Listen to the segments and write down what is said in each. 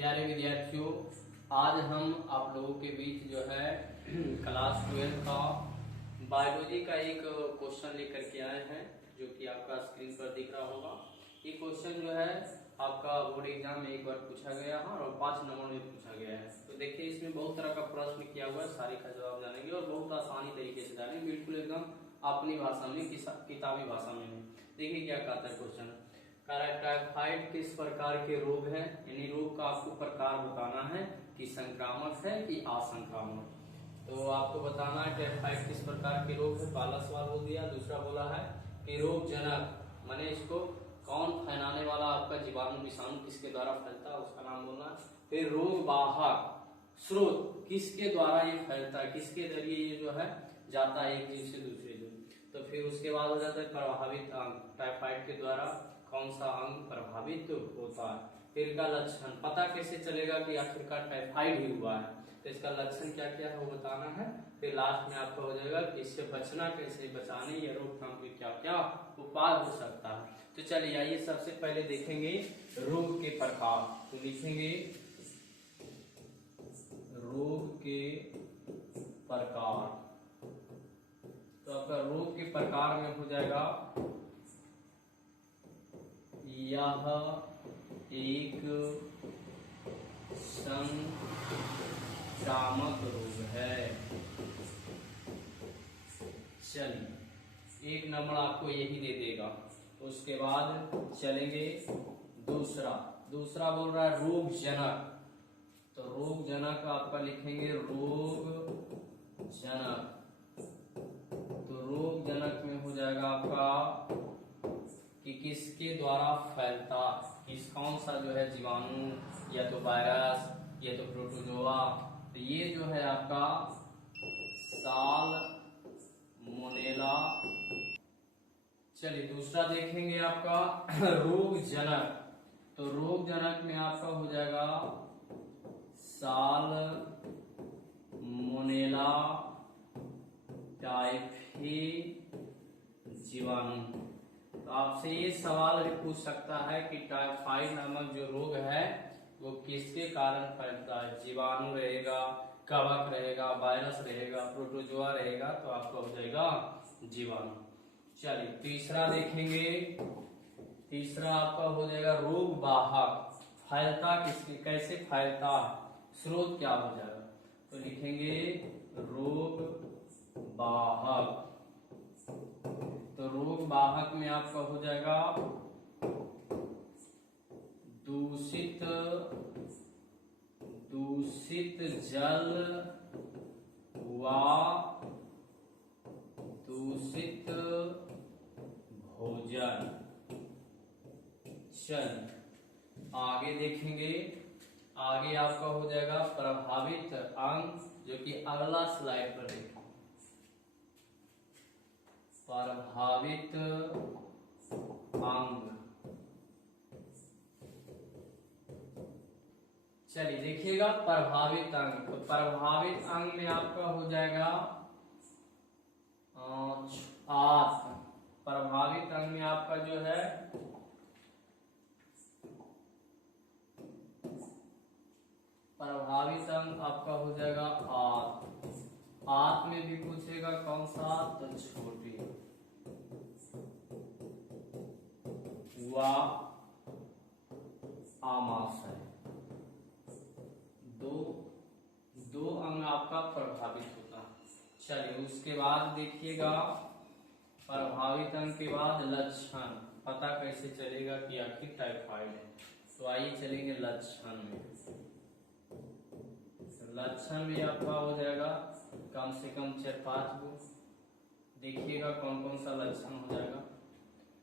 प्यारे विद्यार्थियों, आज हम आप लोगों के बीच जो है क्लास 12 का बायोलॉजी का एक क्वेश्चन लेकर के आए हैं, जो कि आपका स्क्रीन पर दिख रहा होगा। ये क्वेश्चन जो है आपका बोर्ड एग्जाम में एक बार पूछा गया है और 5 नंबर में पूछा गया है। तो देखिए, इसमें बहुत तरह का प्रश्न किया हुआ है, सारे का जवाब जानेंगे और बहुत आसानी तरीके से जानेंगे, बिल्कुल एकदम अपनी भाषा में, किताबी भाषा में। देखिए क्या कहता है क्वेश्चन। टाइफाइड किस प्रकार के रोग है, यानी रोग का आपको प्रकार बताना है कि संक्रामक है कि असंक्रामक। तो आपको बताना है टाइफाइड किस प्रकार के रोग है, पहला सवाल हो दिया। दूसरा बोला है कि रोग जनक, माने इसको कौन फैलाने वाला आपका जीवाणु विषाणु किसके द्वारा फैलता है, उसका नाम बोलना है। फिर रोग वाहक स्रोत, किसके द्वारा ये फैलता है, किसके जरिए ये जो है जाता है एक जीव से दूसरे जीव। तो फिर उसके बाद हो जाता है प्रभावित अंग, टाइफाइड के द्वारा कौन सा अंग प्रभावित होता है। फिर का लक्षण, पता कैसे चलेगा कि आखिरकार टाइफाइड ही हुआ है, तो इसका लक्षण क्या क्या है वो बताना है। फिर लास्ट में आपका हो जाएगा कि इससे बचना कैसे, बचाने या रोकथाम के क्या क्या उपाय हो सकता है। तो चलिए आइए सबसे पहले देखेंगे रोग के प्रकार। तो लिखेंगे रोग के प्रकार। तो आपका रोग के प्रकार में हो जाएगा यह एक संक्रामक रोग है। चलिए, एक नंबर आपको यही दे देगा। उसके बाद चलेंगे दूसरा बोल रहा है रोग जनक। तो रोग जनक आपका लिखेंगे रोग जनक। तो रोग जनक में हो जाएगा आपका कि किसके द्वारा फैलता, कौन सा जो है जीवाणु, या तो वायरस या तो प्रोटोजोआ। तो ये जो है आपका साल्मोनेला। चलिए दूसरा देखेंगे आपका रोग जनक। तो रोग जनक में आपका हो जाएगा साल्मोनेला टाइफी जीवाणु। तो आपसे ये सवाल भी पूछ सकता है कि टाइफाइड नामक जो रोग है वो किसके कारण फैलता है। जीवाणु रहेगा, कवक रहेगा, वायरस रहेगा, प्रोटोजोआ रहेगा, तो आपका हो जाएगा जीवाणु। चलिए तीसरा देखेंगे। तीसरा आपका हो जाएगा रोग वाहक। फैलता किसके, कैसे फैलता, स्रोत क्या हो जाएगा। तो लिखेंगे रोग वाहक। तो रोग वाहक में आपका हो जाएगा दूषित जल व दूषित भोजन। चल आगे देखेंगे। आगे आपका हो जाएगा प्रभावित अंग, जो कि अगला स्लाइड पर देखें। प्रभावित अंग। चलिए देखिएगा प्रभावित अंग। तो प्रभावित अंग में आपका हो जाएगा आंत। प्रभावित अंग में आपका जो है प्रभावित अंग आपका हो जाएगा आंत। आंत में भी पूछेगा कौन सा, तो छोटी व आमाशय। दो अंग आपका प्रभावित होता है। चलिए उसके बाद देखिएगा प्रभावित अंग के बाद लक्षण, पता कैसे चलेगा कि आखिर टाइफाइड है। तो आइए चलेंगे लक्षण में। लक्षण भी आपका हो जाएगा कम से कम 4-5 गो। देखिएगा कौन कौन सा लक्षण हो जाएगा।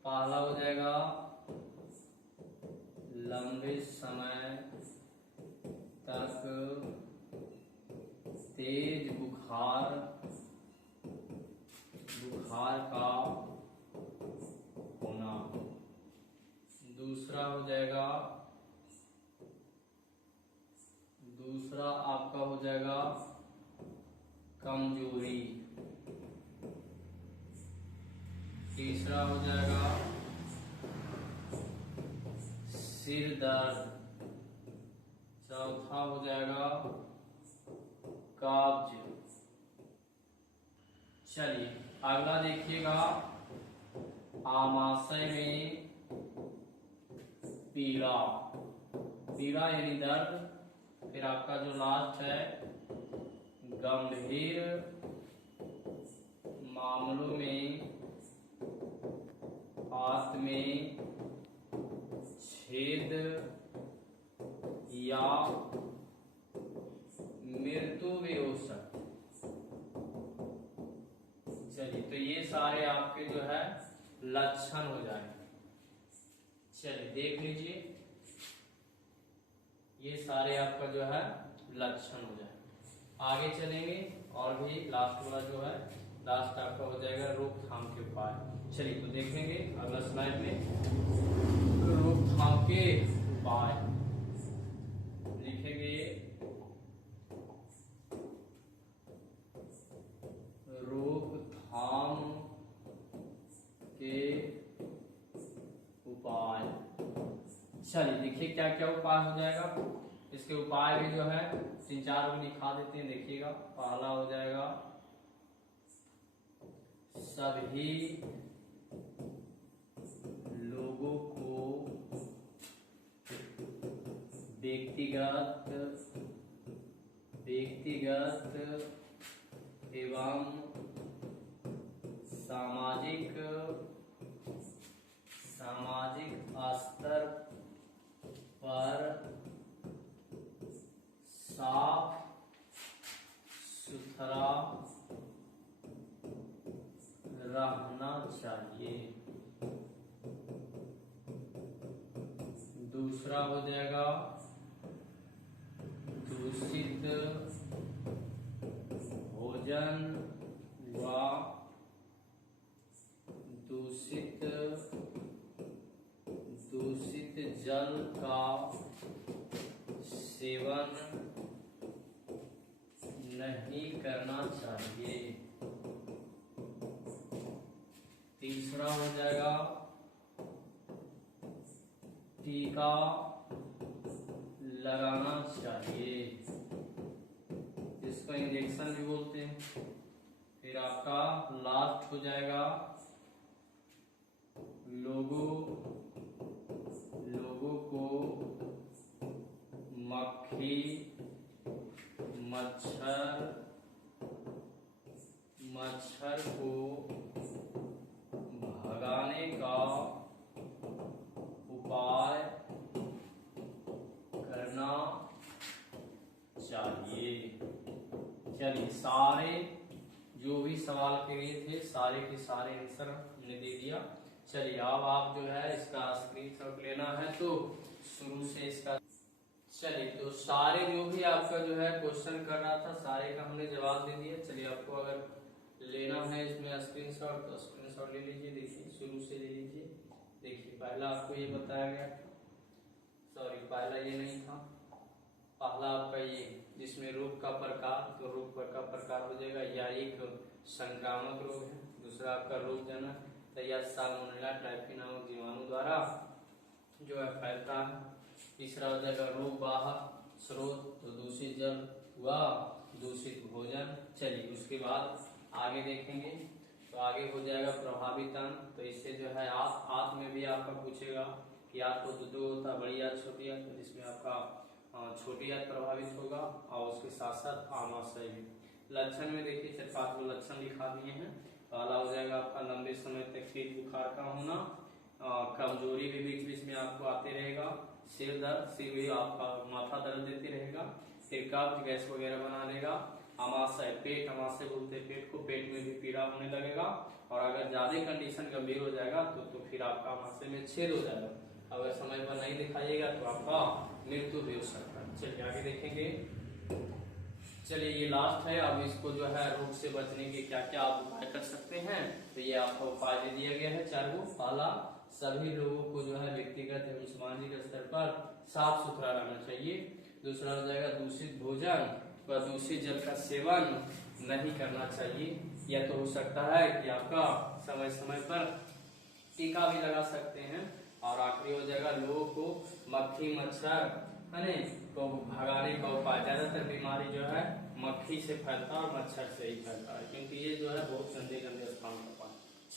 पहला हो जाएगा लंबे समय तक तेज बुखार का होना। दूसरा आपका हो जाएगा कमजोरी। तीसरा हो जाएगा सिर दर्द। चौथा हो जाएगा कब्ज। चलिए अगला देखिएगा, आमाशय में पीड़ा, पीड़ा यानी दर्द। फिर आपका जो लास्ट है, गंभीर मामलों में आंत में छेद या मृत्यु भी हो सकती। चलिए तो ये सारे आपके जो है लक्षण हो जाएंगे। चलिए देख लीजिए, ये सारे आपका जो है लक्षण हो जाएंगे। आगे चलेंगे और भी लास्ट वाला जो है, लास्ट आपका हो जाएगा रोकथाम के उपाय। चलिए तो देखेंगे अगला स्लाइड में, रोकथाम के उपाय लिखेंगे। रोकथाम के उपाय। चलिए देखिए क्या क्या उपाय हो जाएगा। इसके उपाय भी जो है 3-4 को दिखा देते हैं, देखिएगा। पहला हो जाएगा, सभी लोगों को व्यक्तिगत एवं सामाजिक स्तर पर साफ सुथरा रहना चाहिए। दूसरा हो जाएगा, दूषित भोजन व दूषित जल का सेवन नहीं करना चाहिए। तीसरा हो जाएगा, टीका लगाना चाहिए, जिसको इंजेक्शन भी बोलते हैं। फिर आपका लास्ट हो जाएगा, लोगों को मक्खी मच्छर को भगाने का उपाय करना चाहिए। चलिए सारे जो भी सवाल किए थे सारे के सारे आंसर हमने दे दिया। चलिए अब आप जो है इसका स्क्रीनशॉट लेना है तो शुरू से इसका। चलिए तो सारे जो भी आपका जो है क्वेश्चन कर रहा था सारे का हमने जवाब दे दिया। चलिए आपको अगर लेना है इसमें स्क्रीनशॉट तो स्क्रीनशॉट ले लीजिए। देखिए शुरू से ले लीजिए। देखिए पहला आपको ये बताया गया, सॉरी पहला ये नहीं था, पहला आपका ये जिसमें रोग का प्रकार, तो रोग का प्रकार हो जाएगा या एक संक्रामक रोग है। दूसरा आपका रोगजनक या साल्मोनेला टाइफी नामक जीवाणु द्वारा जो है फैलता है। तीसरा हो जाएगा रोग वाहक स्रोत, तो दूषित जल व दूषित भोजन। चलिए उसके बाद आगे देखेंगे तो आगे हो जाएगा प्रभावित अंग, तो इससे जो है आंत में भी आपका पूछेगा कि आंत को दो होता है, बड़ी आंत छोटी आंत, तो जिसमें आपका छोटी आंत प्रभावित होगा और उसके साथ साथ आमाशय भी। लक्षण में देखिए 4-5 लक्षण दिखा दिए हैं। पहला हो जाएगा आपका लंबे समय तक पेट बुखार का होना, कमजोरी भी बीच बीच में आपको आते रहेगा, सिर दर्द, सिर भी आपका माथा दर्द देते रहेगा, फिर कब्ज गैस वगैरह बना देगा। आमाशय पेट, आमाशय बोलते हैं पेट को, पेट में भी पीड़ा होने लगेगा और अगर ज्यादा कंडीशन गंभीर हो जाएगा तो फिर आपका आमाशय में छेद हो जाएगा। अगर समय पर नहीं दिखाइएगा तो आपका मृत्यु भी हो सकता है। चलिए आगे देखेंगे। चलिए ये लास्ट है। अब इसको जो है रोग से बचने के क्या क्या आप उपाय कर सकते हैं, तो ये आपको उपाय दे दिया गया है 4 गो। पहला, सभी लोगों को जो है व्यक्तिगत एवं सामाजिक स्तर पर साफ सुथरा रहना चाहिए। दूसरा हो जाएगा दूषित भोजन व दूषित जल का सेवन नहीं करना चाहिए। यह तो हो सकता है कि आपका समय समय पर टीका भी लगा सकते हैं। और आखिरी हो जाएगा लोगों को मक्खी मच्छर को भगाने का उपाय, ज्यादातर बीमारी जो है मक्खी से फैलता है और मच्छर से ही फैलता है, क्योंकि ये जो है